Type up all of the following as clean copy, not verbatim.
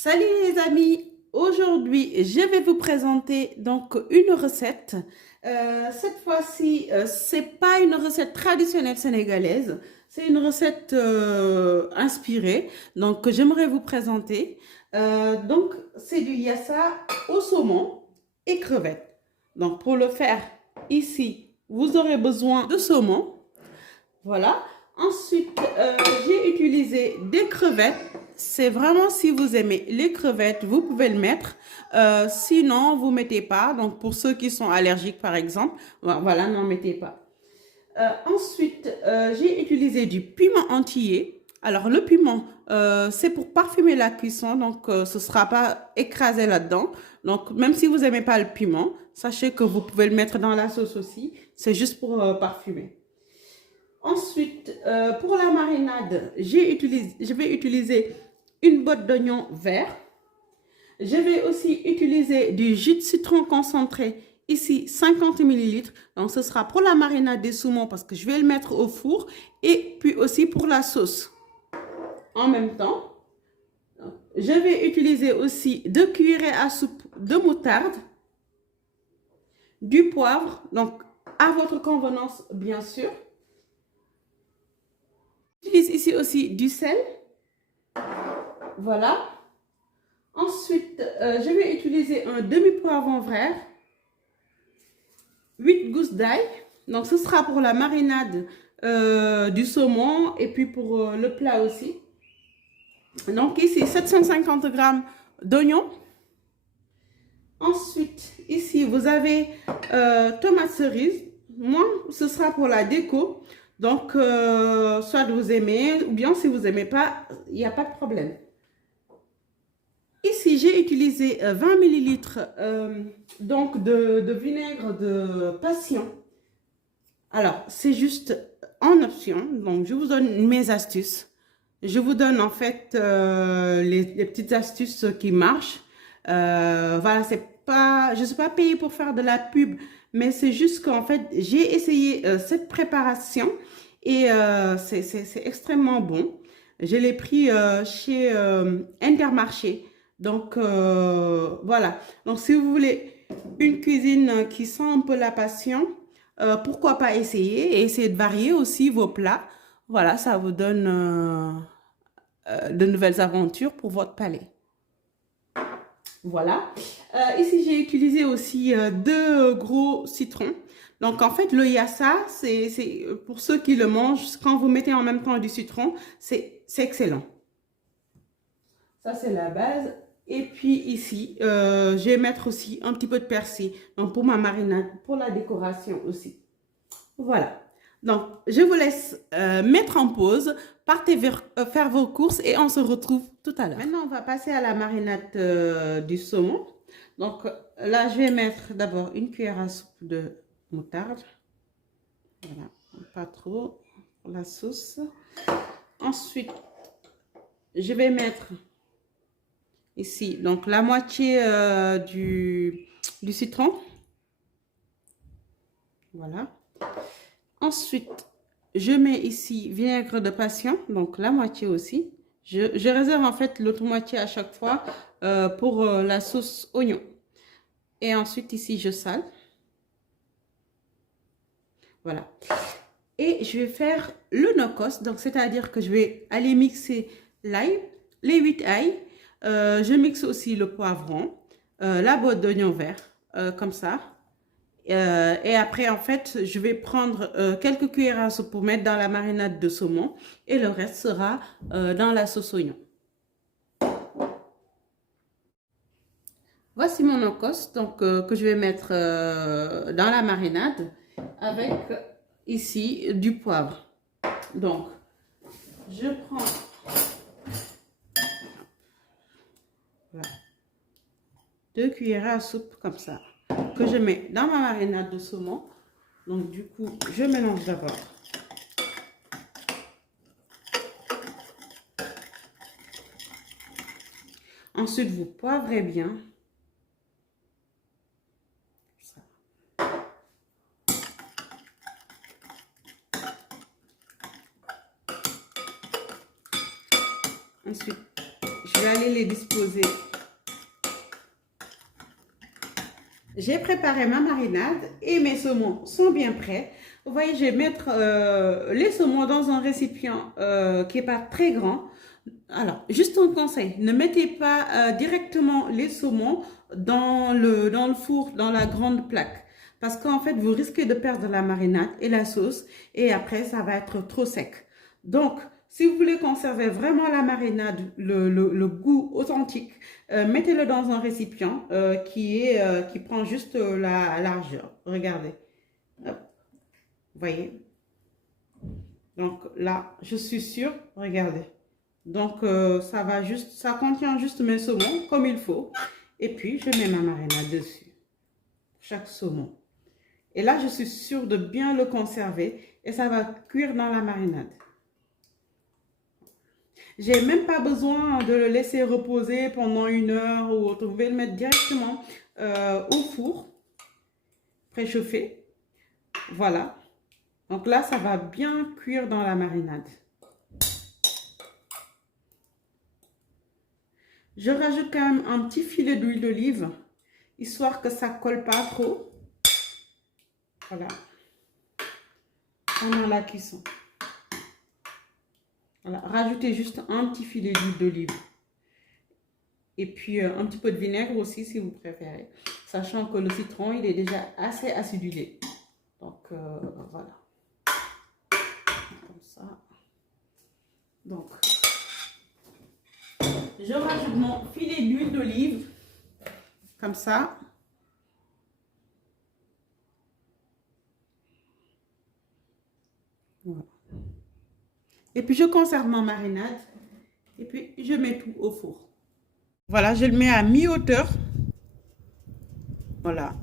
Salut les amis, aujourd'hui je vais vous présenter donc une recette. Cette fois-ci, c'est pas une recette traditionnelle sénégalaise, c'est une recette inspirée donc que j'aimerais vous présenter. Donc c'est du yassa au saumon et crevettes. Donc pour le faire ici, vous aurez besoin de saumon. Voilà. Ensuite, j'ai utilisé des crevettes. C'est vraiment si vous aimez les crevettes, vous pouvez le mettre. Sinon, vous ne mettez pas. Donc, pour ceux qui sont allergiques, par exemple, voilà, n'en mettez pas. Ensuite, j'ai utilisé du piment entier. Alors, le piment, c'est pour parfumer la cuisson. Donc, ce ne sera pas écrasé là-dedans. Donc, même si vous n'aimez pas le piment, sachez que vous pouvez le mettre dans la sauce aussi. C'est juste pour parfumer. Ensuite, pour la marinade, je vais utiliser une botte d'oignon vert. Je vais aussi utiliser du jus de citron concentré, ici 50 millilitres. Donc, ce sera pour la marinade des saumons parce que je vais le mettre au four et puis aussi pour la sauce. En même temps, je vais utiliser aussi 2 cuillerées à soupe de moutarde, du poivre, donc à votre convenance bien sûr. J'utilise ici aussi du sel. Voilà. Ensuite, je vais utiliser un demi-poivron vert, 8 gousses d'ail. Donc, ce sera pour la marinade du saumon et puis pour le plat aussi. Donc, ici, 750 grammes d'oignons. Ensuite, ici, vous avez tomates cerises. Moi, ce sera pour la déco. Donc, soit vous aimez ou bien si vous n'aimez pas, il n'y a pas de problème. Ici, j'ai utilisé 20 millilitres donc de vinaigre de passion. Alors, c'est juste en option. Donc, je vous donne mes astuces. Je vous donne en fait les petites astuces qui marchent. Voilà, c'est pas, je ne suis pas payée pour faire de la pub, mais c'est juste qu'en fait, j'ai essayé cette préparation et c'est extrêmement bon. Je l'ai pris chez Intermarché. Donc, voilà. Donc, si vous voulez une cuisine qui sent un peu la passion, pourquoi pas essayer et essayer de varier aussi vos plats. Voilà, ça vous donne de nouvelles aventures pour votre palais. Voilà. Ici, j'ai utilisé aussi 2 gros citrons. Donc, en fait, le yassa, c'est pour ceux qui le mangent, quand vous mettez en même temps du citron, c'est excellent. Ça, c'est la base. Et puis ici, je vais mettre aussi un petit peu de persil. Donc, pour ma marinade, pour la décoration aussi. Voilà. Donc, je vous laisse mettre en pause. Partez faire vos courses et on se retrouve tout à l'heure. Maintenant, on va passer à la marinade du saumon. Donc, là, je vais mettre d'abord une cuillère à soupe de moutarde. Voilà, pas trop pour la sauce. Ensuite, je vais mettre ici, donc la moitié du citron. Voilà. Ensuite, je mets ici vinaigre de passion, donc la moitié aussi. Je réserve en fait l'autre moitié à chaque fois pour la sauce oignon. Et ensuite, ici, je sale. Voilà. Et je vais faire le no-cost, donc c'est-à-dire que je vais aller mixer l'ail, les 8 ail. Je mixe aussi le poivron, la botte d'oignon vert, comme ça. Et après, en fait, je vais prendre quelques cuillères à soupe pour mettre dans la marinade de saumon. Et le reste sera dans la sauce oignon. Voici mon no-cost, donc que je vais mettre dans la marinade avec ici du poivre. Donc, je prends voilà, 2 cuillères à soupe comme ça, que je mets dans ma marinade de saumon. Donc, du coup, je mélange d'abord. Ensuite, vous poivrez bien. Ensuite, je vais aller les disposer. J'ai préparé ma marinade et mes saumons sont bien prêts. Vous voyez, je vais mettre les saumons dans un récipient qui n'est pas très grand. Alors, juste un conseil, ne mettez pas directement les saumons dans le four, dans la grande plaque. Parce qu'en fait, vous risquez de perdre la marinade et la sauce. Et après, ça va être trop sec. Donc, si vous voulez conserver vraiment la marinade, le goût authentique, mettez-le dans un récipient qui prend juste la largeur. Regardez. Hop. Vous voyez? Donc là, je suis sûre. Regardez. Donc, ça contient juste mes saumons comme il faut. Et puis, je mets ma marinade dessus. Chaque saumon. Et là, je suis sûre de bien le conserver. Et ça va cuire dans la marinade. J'ai même pas besoin de le laisser reposer pendant 1 heure ou autre. Vous pouvez le mettre directement au four, préchauffé. Voilà. Donc là, ça va bien cuire dans la marinade. Je rajoute quand même un petit filet d'huile d'olive, histoire que ça ne colle pas trop. Voilà. Pendant la cuisson. Voilà. Rajoutez juste un petit filet d'huile d'olive. Et puis un petit peu de vinaigre aussi si vous préférez. Sachant que le citron, il est déjà assez acidulé. Donc voilà. Comme ça. Donc, je rajoute mon filet d'huile d'olive. Comme ça. Voilà. Et puis je conserve ma marinade. Et puis je mets tout au four. Voilà, je le mets à mi-hauteur. Voilà.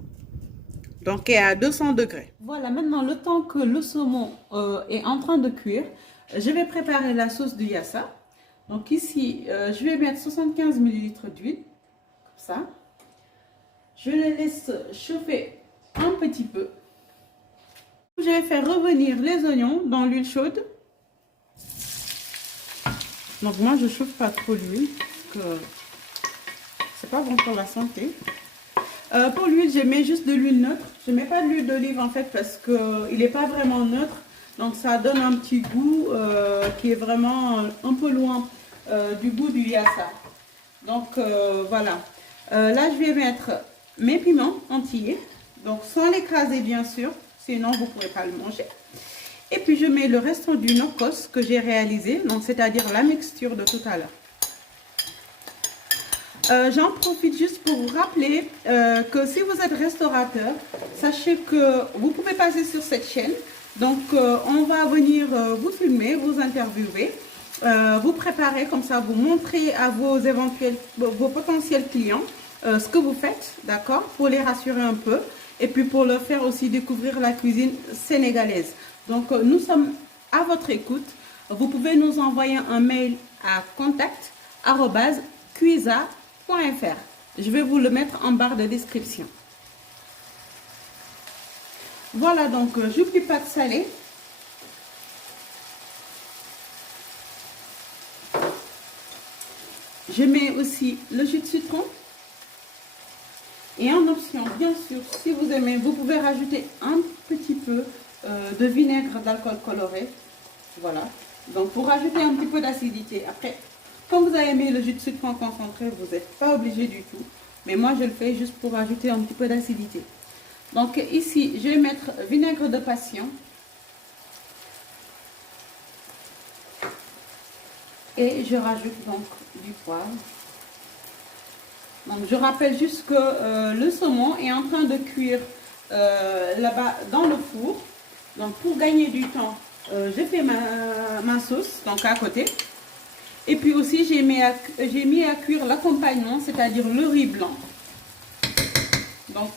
Donc, est à 200 degrés. Voilà, maintenant, le temps que le saumon est en train de cuire, je vais préparer la sauce du yassa. Donc ici, je vais mettre 75 ml d'huile. Comme ça. Je les laisse chauffer un petit peu. Je vais faire revenir les oignons dans l'huile chaude. Donc moi, je ne chauffe pas trop l'huile. Parce que c'est pas bon pour la santé. Pour l'huile, je mets juste de l'huile neutre. Je ne mets pas de l'huile d'olive en fait parce qu'il n'est pas vraiment neutre. Donc ça donne un petit goût qui est vraiment un peu loin du goût du yassa. Donc voilà. Là, je vais mettre mes piments entiers. Donc sans l'écraser bien sûr. Sinon, vous ne pourrez pas le manger. Et puis je mets le restant du nokos que j'ai réalisé. Donc c'est-à-dire la mixture de tout à l'heure. J'en profite juste pour vous rappeler que si vous êtes restaurateur, sachez que vous pouvez passer sur cette chaîne. Donc, on va venir vous filmer, vous interviewer, vous préparer, comme ça, vous montrer à vos potentiels clients ce que vous faites, d'accord, pour les rassurer un peu et puis pour leur faire aussi découvrir la cuisine sénégalaise. Donc, nous sommes à votre écoute. Vous pouvez nous envoyer un mail à contact@cuisa.fr. Je vais vous le mettre en barre de description. Voilà, donc j'oublie pas de saler. Je mets aussi le jus de citron. Et en option, bien sûr, si vous aimez, vous pouvez rajouter un petit peu de vinaigre d'alcool coloré. Voilà. Donc pour rajouter un petit peu d'acidité. Après, quand vous avez mis le jus de citron concentré, vous n'êtes pas obligé du tout. Mais moi, je le fais juste pour ajouter un petit peu d'acidité. Donc ici, je vais mettre vinaigre de passion. Et je rajoute donc du poivre. Donc je rappelle juste que le saumon est en train de cuire là-bas dans le four. Donc pour gagner du temps, j'ai fait ma sauce donc à côté. Et puis aussi j'ai mis à cuire l'accompagnement, c'est-à-dire le riz blanc. Donc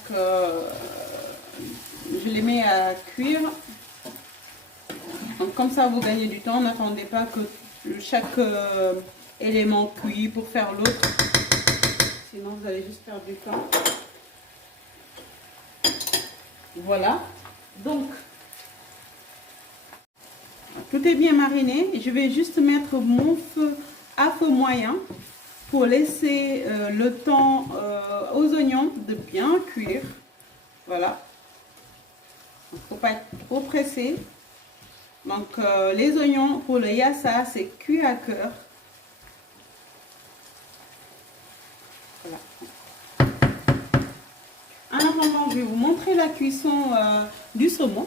je les mets à cuire. Donc comme ça vous gagnez du temps, n'attendez pas que chaque élément cuit pour faire l'autre. Sinon vous allez juste perdre du temps. Voilà. Donc tout est bien mariné. Je vais juste mettre mon feu à feu moyen. pour laisser le temps aux oignons de bien cuire. Voilà. Il ne faut pas être trop pressé. Donc les oignons pour le yassa, c'est cuit à cœur. Voilà. En attendant, je vais vous montrer la cuisson du saumon.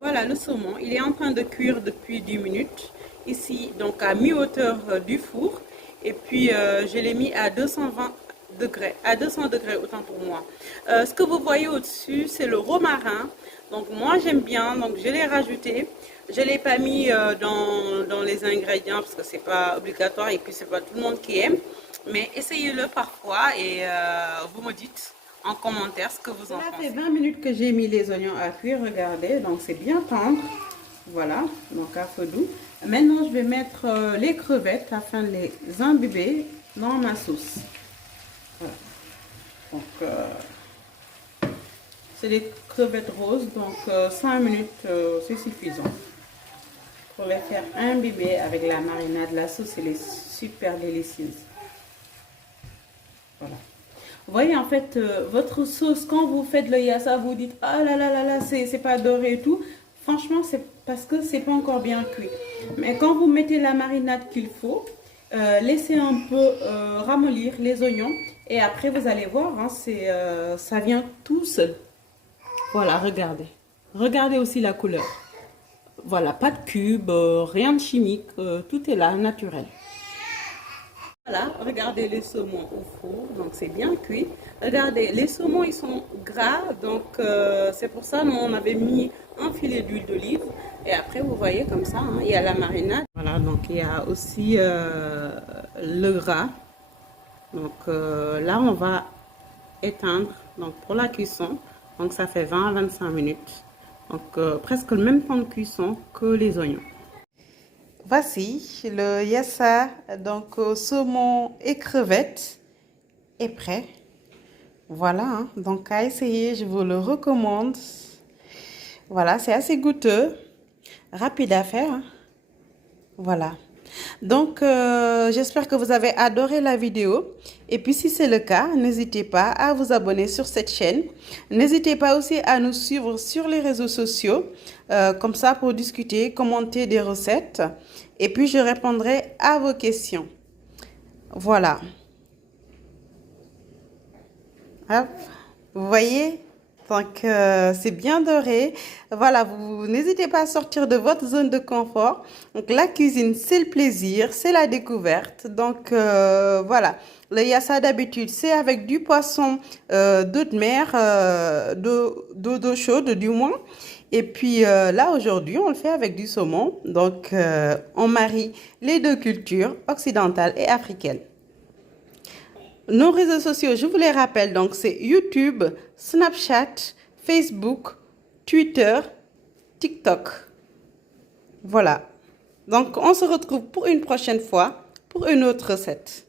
Voilà le saumon, il est en train de cuire depuis 10 minutes. Ici, donc à mi-hauteur du four. Et puis, je l'ai mis à 220 degrés, à 200 degrés autant pour moi. Ce que vous voyez au-dessus, c'est le romarin. Donc moi, j'aime bien, donc je l'ai rajouté. Je ne l'ai pas mis dans les ingrédients parce que c'est pas obligatoire et puis c'est pas tout le monde qui aime. Mais essayez-le parfois et vous me dites en commentaire ce que vous en pensez. Ça fait 20 minutes que j'ai mis les oignons à cuire, regardez, donc c'est bien tendre. Voilà, donc à feu doux. Maintenant, je vais mettre les crevettes afin de les imbiber dans ma sauce. Voilà. Donc, c'est des crevettes roses, donc 5 minutes, c'est suffisant. Pour les faire imbiber avec la marinade, la sauce, elle est super délicieuse. Voilà. Vous voyez, en fait, votre sauce, quand vous faites le yassa, vous dites, ah là là là là, c'est pas doré et tout. Franchement, c'est parce que c'est pas encore bien cuit. Mais quand vous mettez la marinade qu'il faut, laissez un peu ramollir les oignons. Et après, vous allez voir, hein, ça vient tout seul. Voilà, regardez. Regardez aussi la couleur. Voilà, pas de cube, rien de chimique. Tout est là, naturel. Voilà, regardez les saumons au four, donc c'est bien cuit. Regardez, les saumons, ils sont gras, donc c'est pour ça nous on avait mis un filet d'huile d'olive. Et après, vous voyez comme ça, hein, il y a la marinade. Voilà, donc il y a aussi le gras. Donc là, on va éteindre donc, pour la cuisson. Donc ça fait 20 à 25 minutes. Donc presque le même temps de cuisson que les oignons. Voici le yassa, donc saumon et crevettes est prêt. Voilà, hein, donc à essayer, je vous le recommande. Voilà, c'est assez goûteux, rapide à faire. Hein. Voilà. Donc, j'espère que vous avez adoré la vidéo. Et puis, si c'est le cas, n'hésitez pas à vous abonner sur cette chaîne. N'hésitez pas aussi à nous suivre sur les réseaux sociaux, comme ça pour discuter, commenter des recettes. Et puis, je répondrai à vos questions. Voilà. Hop. Vous voyez? Donc, c'est bien doré. Voilà, vous n'hésitez pas à sortir de votre zone de confort. Donc, la cuisine, c'est le plaisir, c'est la découverte. Donc, voilà. Le yassa, d'habitude, c'est avec du poisson d'eau de mer, d'eau chaude, du moins. Et puis, là, aujourd'hui, on le fait avec du saumon. Donc, on marie les deux cultures, occidentales et africaines. Nos réseaux sociaux, je vous les rappelle, donc c'est YouTube, Snapchat, Facebook, Twitter, TikTok. Voilà. Donc, on se retrouve pour une prochaine fois, pour une autre recette.